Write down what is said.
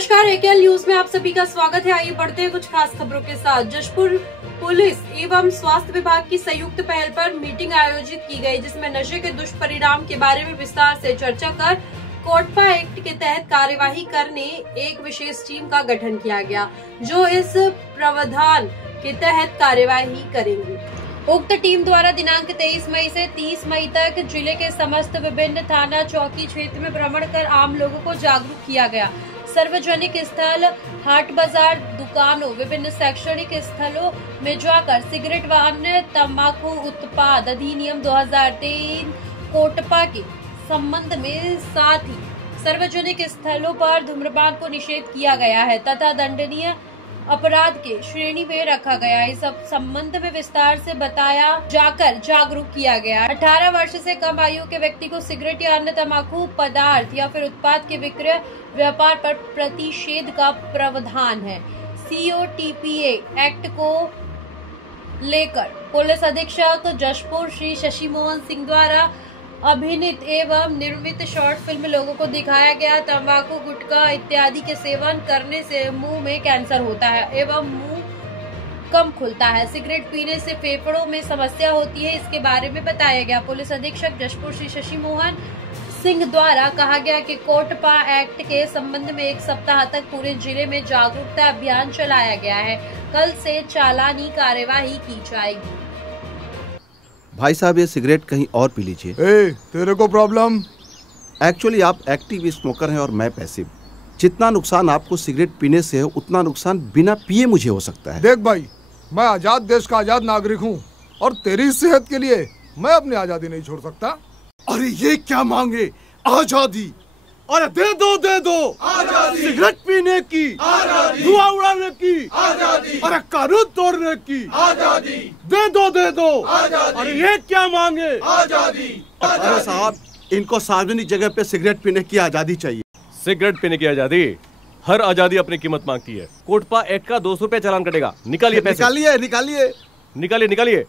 नमस्कार, एकेएल न्यूज में आप सभी का स्वागत है। आइए बढ़ते हैं कुछ खास खबरों के साथ। जशपुर पुलिस एवं स्वास्थ्य विभाग की संयुक्त पहल पर मीटिंग आयोजित की गई, जिसमें नशे के दुष्परिणाम के बारे में विस्तार से चर्चा कर कोटपा एक्ट के तहत कार्यवाही करने एक विशेष टीम का गठन किया गया, जो इस प्रावधान के तहत कार्यवाही करेंगी। उक्त टीम द्वारा दिनांक 23 मई से 30 मई तक जिले के समस्त विभिन्न थाना चौकी क्षेत्र में भ्रमण कर आम लोगों को जागरूक किया गया। सार्वजनिक स्थल, हाट बाजार, दुकानों, विभिन्न शैक्षणिक स्थलों में जाकर सिगरेट व अन्य तंबाकू उत्पाद अधिनियम 2003 कोटपा के संबंध में, साथ ही सार्वजनिक स्थलों पर धूम्रपान को निषेध किया गया है तथा दंडनीय अपराध के श्रेणी में रखा गया। इस संबंध में विस्तार से बताया जाकर जागरूक किया गया। 18 वर्ष से कम आयु के व्यक्ति को सिगरेट या अन्य तंबाकू पदार्थ या फिर उत्पाद के विक्रय व्यापार पर प्रतिषेध का प्रावधान है। COTPA एक्ट को लेकर पुलिस अधीक्षक जशपुर श्री शशि मोहन सिंह द्वारा अभिनीत एवं निर्मित शॉर्ट फिल्म लोगों को दिखाया गया। तंबाकू, गुटखा इत्यादि के सेवन करने से मुंह में कैंसर होता है एवं मुंह कम खुलता है। सिगरेट पीने से फेफड़ों में समस्या होती है, इसके बारे में बताया गया। पुलिस अधीक्षक जशपुर श्री शशि मोहन सिंह द्वारा कहा गया कि कोटपा एक्ट के संबंध में एक सप्ताह तक पूरे जिले में जागरूकता अभियान चलाया गया है। कल से चालानी कार्यवाही की जाएगी। भाई साहब, ये सिगरेट कहीं और पी लीजिए। तेरे को प्रॉब्लम? एक्चुअली आप एक्टिव स्मोकर हैं और मैं पैसिव। जितना नुकसान आपको सिगरेट पीने से है, उतना नुकसान बिना पिए मुझे हो सकता है। देख भाई, मैं आजाद देश का आजाद नागरिक हूँ और तेरी सेहत के लिए मैं अपनी आजादी नहीं छोड़ सकता। अरे ये क्या मांगे? आजादी? अरे दे दो आजादी। सिगरेट पीने की आजादी, धुआं उड़ाने की आजादी, अरे कानून तोड़ने की आजादी, दे दो आजादी। अरे ये क्या मांगे? आजादी। अरे साहब, इनको सार्वजनिक जगह पे सिगरेट पीने की आजादी चाहिए। सिगरेट पीने की आजादी? हर आजादी अपनी कीमत मांगती है। कोटपा एक्ट का 200 रुपया चालान कटेगा। निकालिए पैसे। निकालिए। निकालिए।